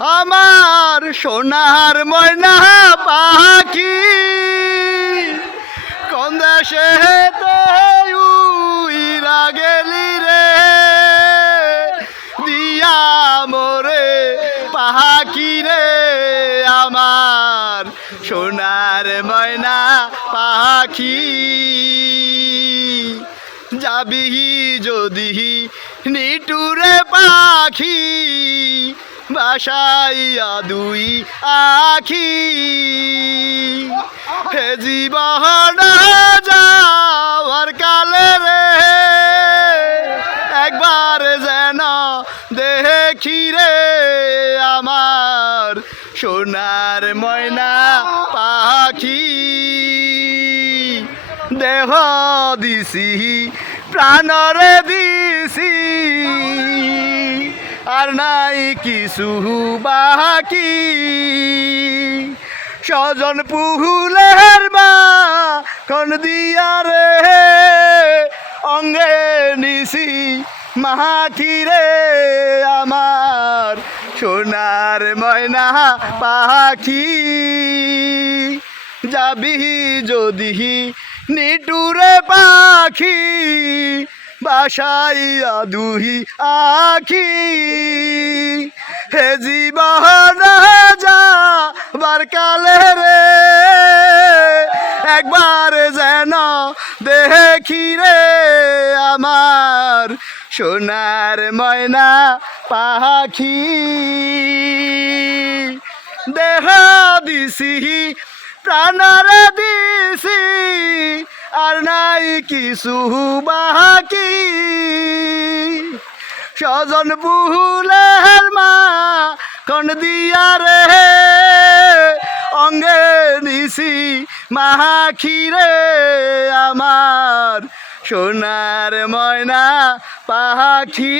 আমার সোনার ময়না পাখি কোন দেশে উইরা গেলি রে দিয়া মোরে পাখি রে আমার সোনার ময়না পাখি যাবি যদি নিটুরে পাখি বাসাইয়া দুই আখি হে জীবন যাওয়ার কালে রে একবার যেন দেখি রে আমার সোনার ময়না পাখি দেহ দিছি প্রাণরে দিছি আর নাই কিছু বাকি স্বজন পুহুলের মা কোন দিয়া রে অঙ্গে নিছি মাখি রে আমার সোনার ময়না পাখি যাবি যদি নিটুরে পাখি বাসাইয়া দুহি আখি হে জীবন যাবার কালে রে একবার যেন দেখি রে আমার সোনার ময়না পাখি দেহ দিছি প্রাণরে দিছি আর নাই কিছু বাকি স্বজন বহুলের মা কোন দিয়া রে অঙ্গে নিছি মাখি রে আমার সোনার ময়না পাখি।